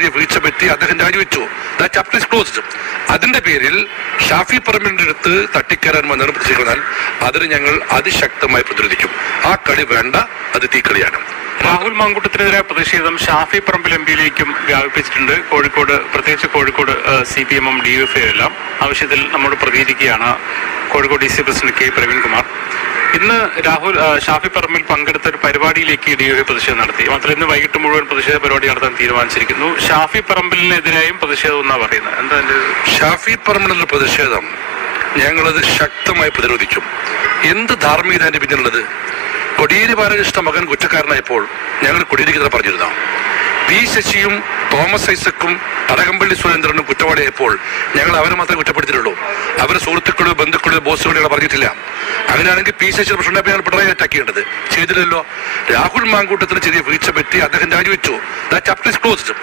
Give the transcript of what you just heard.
വീഴ്ച പറ്റി അദ്ദേഹം രാജിവെച്ചു. Chapter is closed. അതിന്റെ പേരിൽ ഷാഫി പറമ്പിലിന്റെ അടുത്ത് തട്ടിക്കയറാൻ വന്നവരും പ്രതിഷേധിച്ചാൽ അതിന് ഞങ്ങൾ അതിശക്തമായി പ്രതിരോധിക്കും. ആ കളി വേണ്ട, അത് തീക്കളിയാണ്. രാഹുൽ മാങ്കൂട്ടത്തിനെതിരെ പ്രതിഷേധം ഷാഫി പറമ്പിൽ എംപിയിലേക്കും വ്യാപിപ്പിച്ചിട്ടുണ്ട്. കോഴിക്കോട്, പ്രത്യേകിച്ച് കോഴിക്കോട് CPM-ഉം DYFI എല്ലാം ആവശ്യത്തിൽ നമ്മോട് പ്രതികരിക്കുകയാണ് Kozhikode DC president K Praveenkumar. ഇന്ന് ഷാഫി പറമ്പിൽ പങ്കെടുത്ത ഒരു പരിപാടിയിലേക്ക് DYFI പ്രതിഷേധം നടത്തി. മാത്രമല്ല ഇന്ന് വൈകിട്ട് മുഴുവൻ പ്രതിഷേധ പരിപാടി നടത്താൻ തീരുമാനിച്ചിരിക്കുന്നു. ഷാഫി പറമ്പിലിനെതിരെയും പ്രതിഷേധം എന്നാണ് പറയുന്നത്. എന്താ ഷാഫി പറമ്പിലുള്ള പ്രതിഷേധം? ഞങ്ങളത് ശക്തമായി പ്രതിരോധിക്കും. എന്ത് ധാർമ്മികത അതിന്റെ പിന്നിലുള്ളത്? കൊടിയേരി ബാലകൃഷ്ണ മകൻ കുറ്റക്കാരനായപ്പോൾ ഞങ്ങൾ കൊടിയേരിക്ക് പറഞ്ഞിരുന്നു. P. ശശിയും തോമസ് ഐസക്കും കടകംപള്ളി സുരേന്ദ്രനും കുറ്റവാളിയായപ്പോൾ ഞങ്ങൾ അവരെ മാത്രമേ കുറ്റപ്പെടുത്തിയിട്ടുള്ളൂ. അവരെ സുഹൃത്തുക്കളോ ബന്ധുക്കളോ ബോസുകളോ പറഞ്ഞിട്ടില്ല. അങ്ങനെയാണെങ്കിൽ P. ശശി പ്രശ്നം പിണറായി അറ്റാക്കേണ്ടത് ചെയ്തില്ലല്ലോ. രാഹുൽ മാങ്കൂട്ടത്തിന് ചെറിയ വീഴ്ച പറ്റി അദ്ദേഹം രാജിവെച്ചു. Chapter is closed.